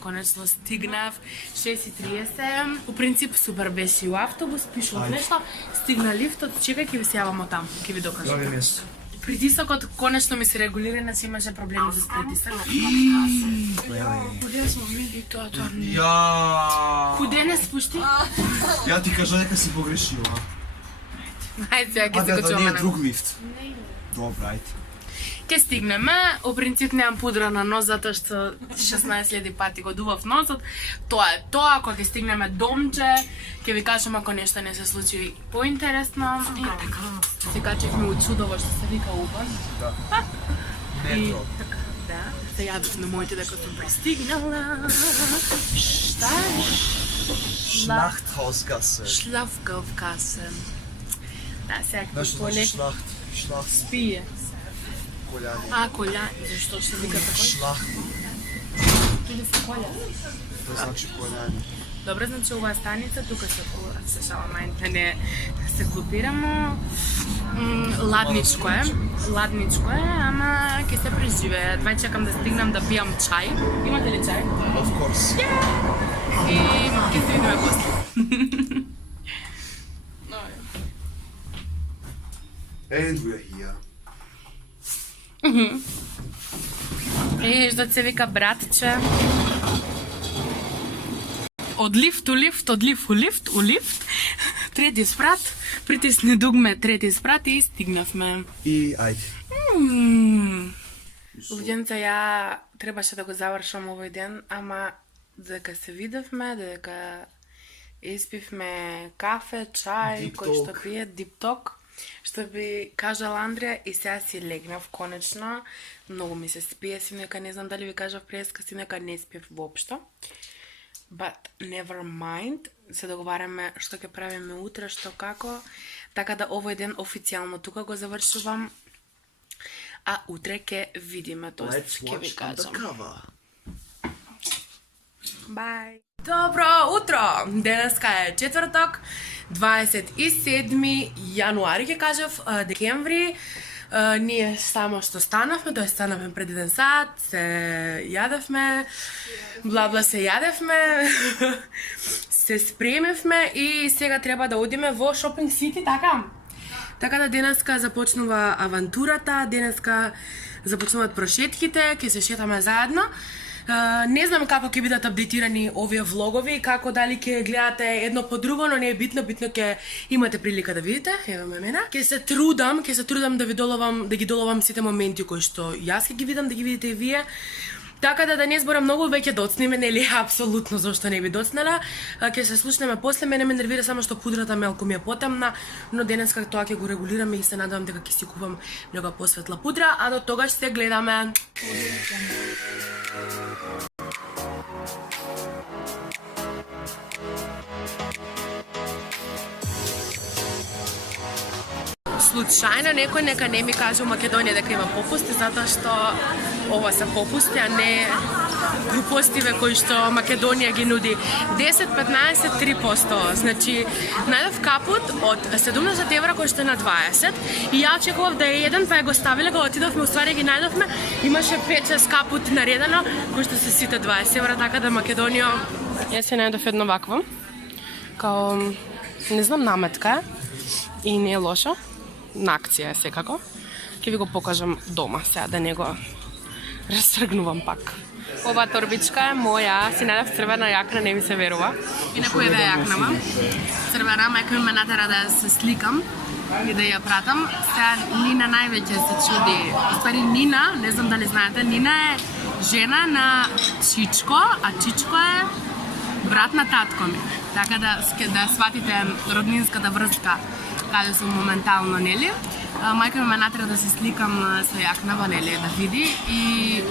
конечно стигнав 6:30. У принцип супер беше у автобус, пишував нешто, стигна лифтот, чекајќи ви се јавам од таму, ќе ви докажам. Добро место. Притисокот конечно ми се регулира, иначе имаше проблеми за притисок. Куде смо мили тоа? Ја. Куде не спушти? Ја ти кажа дека си погрешила. Ајде, сега ќе се Да качуваме не е на... друг лифт. Добро, ајде. Ке стигнеме, у принцип немам пудра на нос затоа што 16.000 пати го дував носот. Тоа е тоа, кога ќе стигнеме домче, ќе ви кажам ако нешто не се случи поинтересно. И така, се качевме у чудово што се вика Убан. Да. И Метро. така, да, се јадов на моите дека сум пристигнала. Шта е? Schlachthausgasse. Шлафгавкасе. Да, сега ќе Знаеш што значи шлахт? Шлахт спие. кољани. А, коља, зашто се вика така? Шлахт. Или се коља? Тоа значи кољани. Добре, значи ова станица, тука се шалам, да не се глупирамо. Ладничко е, ама ќе се преживее. Двај чекам да стигнам да пијам чај. Имате ли чај? Of course. И ќе се видиме после. And we're here. Еш, се вика братче. Од лифт у лифт, од лифт у лифт, у лифт. Трети спрат, притисни дугме трети спрат и стигнавме. И ајде. Луѓенца, ја требаше да го завршам овој ден, ама дека се видовме, дека испивме кафе, чај, Deep кој што talk. пие, deep talk, што би кажала Андрија, и сега си легнав конечно. Многу ми се спие, синека, не знам дали ви кажав преска, синека не спиев воопшто. But never mind, се договараме што ќе правиме утре, што како, така да овој ден официјално тука го завршувам, а утре ќе видиме, тоест ќе ви кажам. Undercover. Bye. Добро утро! Денеска е четврток, 27 јануари ќе кажав, декември. Ние само што станавме, тоест станавме пред 1 сат, се јадевме, бла се јадевме, се спремивме и сега треба да одиме во Шопинг Сити, така? Така да денеска започнува авантурата, денеска започнуваат прошетките, ќе се шетаме заедно. Не знам како ќе бидат апдейтирани овие влогови, како дали ќе гледате едно по друго, но не е битно, битно ќе имате прилика да видите. Ево ме мене. Ќе се трудам да ви доловам, да ги доловам сите моменти кои што јас ќе ги видам, да ги видите и вие. Така да не зборам многу, веќе доцниме, нели, апсолутно зашто не би доцнела. Ќе се слушнеме после, мене ме нервира само што пудрата малку ми е потемна, но денеска тоа ќе го регулираме и се надевам дека ќе си купам многу посветла пудра, а до тогаш се гледаме. Случајно некој нека не ми каже у Македонија дека има попусти, затоа што ова се попусти, а не глупостиве кои што Македонија ги нуди. 10, 15, 3%. Значи, најдов капут од 17 евра кој што е на 20 и ја очекував да е еден, па ја го ставиле, кога отидовме, уствари ги најдовме, имаше 5-6 капут наредено, кои што се сите 20 евра, така да Македонија... Јас се најдов едно вакво, као, не знам, наметка и не е лошо. На акција е секако. Ќе ви го покажам дома, сега да не го растргнувам пак. Ова торбичка е моја, си најдов црвена јакна, не ми се верува. И на која да е јакнава? Црвена, мајка ми ме натера да се сликам и да ја пратам. Сега Нина највеќе се чуди. Стари Нина, не знам дали знаете, Нина е жена на Чичко, а Чичко е брат на татко ми. Така да сватите роднинската врска каде сум моментално, нели? Мајка ми ме натера да се сликам со јакнава, нели, да види и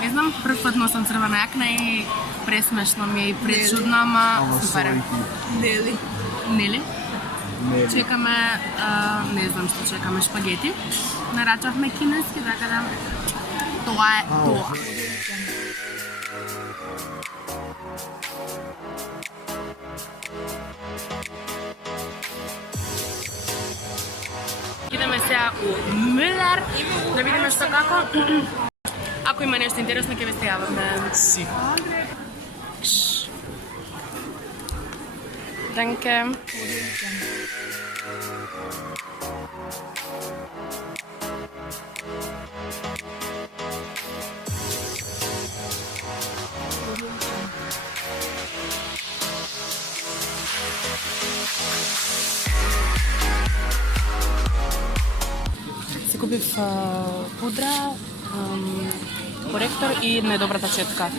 не знам, прв пат носам црвена јакна и пресмешно ми е и пречудно, ама супер. Нели? Нели? Чекаме, не знам што чекаме, шпагети. Нарачавме кинески, така да тоа е тоа. Идеме сега у Мюлер да видиме што како. Ако има нешто интересно, ќе ви се јаваме. Си. Danke. Си купив пудра, коректор и недобрата четка,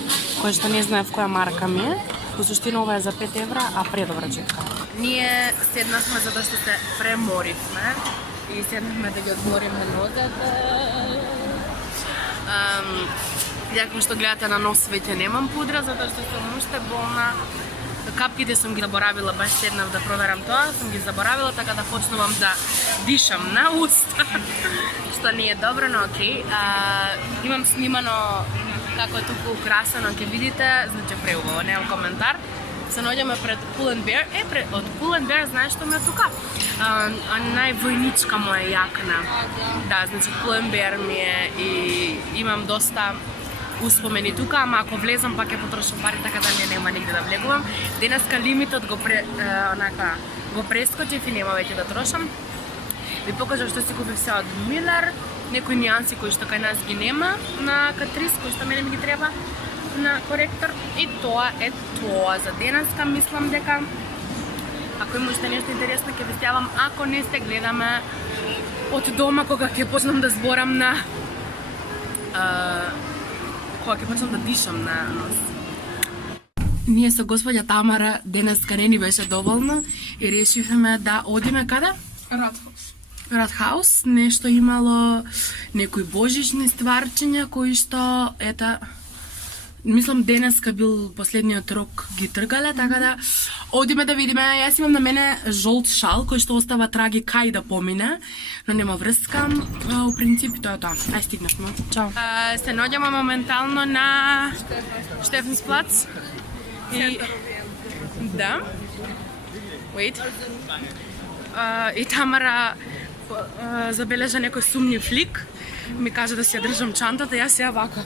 која што не знае в која марка ми е. Во суштина ова е за 5 евра, а предобра четка. Ние седнахме затоа што се преморивме и седнахме да ги одмориме нозете. Јако што гледате на нос веќе немам пудра затоа што сум уште болна. Капките сум ги заборавила, баш седнав да проверам тоа, сум ги заборавила, така да почнувам да дишам на уста, што не е добро, но окей. Имам снимано како е туку украсено, ќе видите, значи преубаво, немам коментар. Се наоѓаме пред Pull&Bear, од Pull&Bear знаеш што ме е тука? Највојничка моја јакна. Да, значи Pull&Bear ми е и имам доста успомени тука, ама ако влезам пак ќе потрошам пари, така да нема нигде да влегувам. Денеска лимитот го прескочив и нема веќе да трошам. Ви покажам што си купив се од Милер, некои нијанси кои што кај нас ги нема на Катрис, кои што мене ми ги треба на коректор. И тоа е тоа за денеска. Мислам дека ако има уште нешто интересно ќе ви стјавам, ако не сте гледаме од дома кога ќе почнам да зборам на кога ќе почнам да дишам на нос. Ние со господја Тамара денеска не ни беше доволно и решивме да одиме каде? Радхаус. Нешто имало некои божични стварчиња кои што мислам денеска бил последниот рок ги тргале, така да одиме да видиме. Јас имам на мене жолт шал кој што остава траги кај да помине, но нема врска. У принцип тоа е тоа. Ај стигнавме. Чао. Се наоѓаме моментално на Штефансплац. И да. Wait. И Тамара забележа некој сумнив лик. Ми кажа да си ја држам чантата, јас ја вака.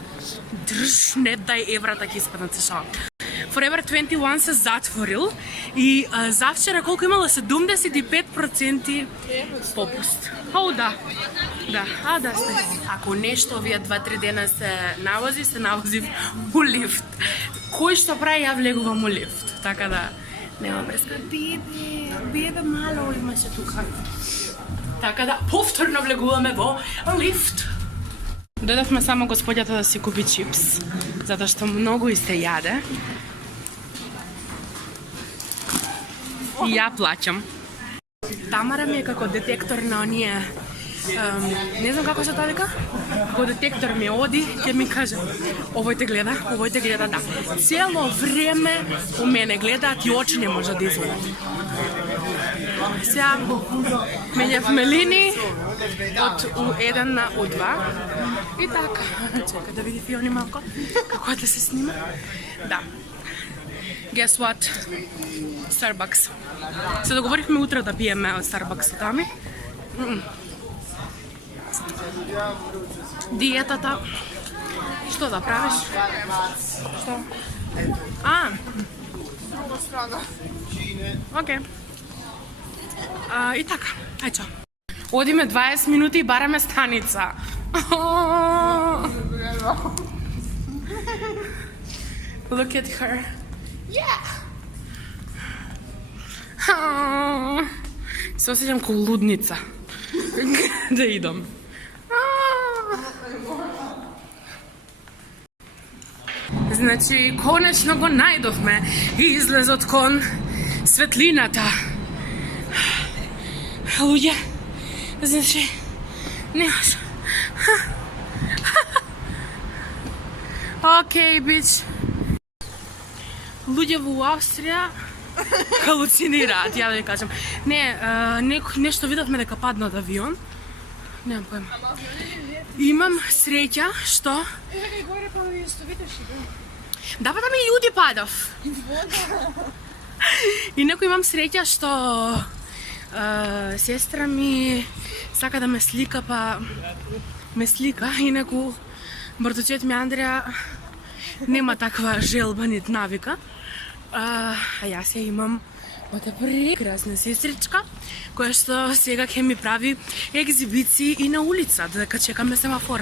Држ, не дај еврата ќе испаднат се шал. Forever 21 се затворил и завчера колку имало 75% попуст. О, да. Да, да сте. Ако нешто овие 2-3 дена се навози у лифт. Кој што прави, ја влегувам у лифт. Така да, нема преска. Бебе мало имаше тука. Така да, повторно влегуваме во лифт. Дојдовме само господјата да си купи чипс, затоа што многу и се јаде. И ја плаќам. Тамара ми е како детектор на оние, не знам како се тоа вика, како детектор ми оди, ќе ми каже, овој те гледа, да. Цело време у мене гледаат и очи не може да извадат. Сега менјавме линии од U1 на U2 и така. Чека да види Фиони малко како да се снима. Да. Guess what? Starbucks. Се договоривме утре да пиеме од Starbucks тами. Диетата. Што да правиш? Што? Друга страна. Окей. И така, ај чао. Одиме 20 минути и бараме станица. Look at her. Yeah. Се осеќам како лудница. Да идам. Значи, конечно го најдовме излезот кон светлината. Луѓе, значи, немаш. Окей, бич. Луѓе во Австрија халуцинираат, ја да ви кажам. Не, нешто видовме дека падна од авион. Немам појма. Имам среќа што... Да, па да ми луѓе падав. Инаку имам среќа што сестра ми сака да ме слика, па ме слика, инаку братовчет ми Андреја нема таква желба нит навика. А јас ја имам Оте прекрасна сестричка, која што сега ќе ми прави екзибиции и на улица, додека чекаме семафор.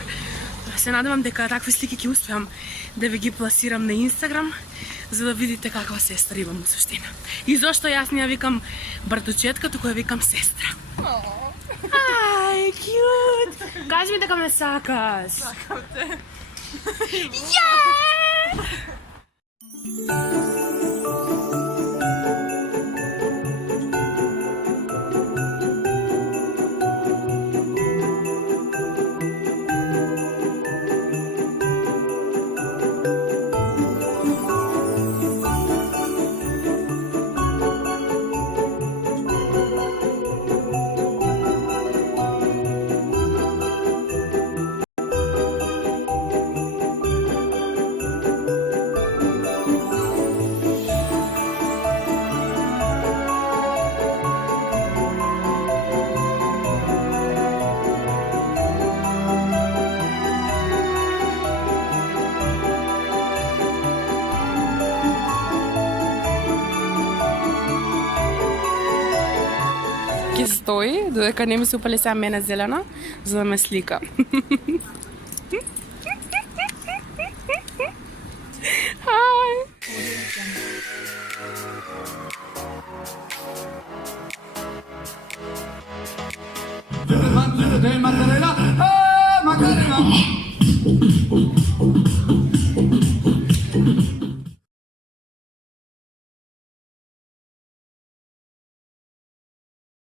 Се надевам дека такви слики ќе успеам да ви ги пласирам на Инстаграм, за да видите каква сестра имам у суштина. И зошто јас не ја викам братучетка, туку ја викам сестра. Ај, кјут! Кажи ми дека ме сакаш. Сакам те. Је! Ќе стои, додека не ми се упали сега мене зелена, за да ме слика. Хај! Macarena, Macarena.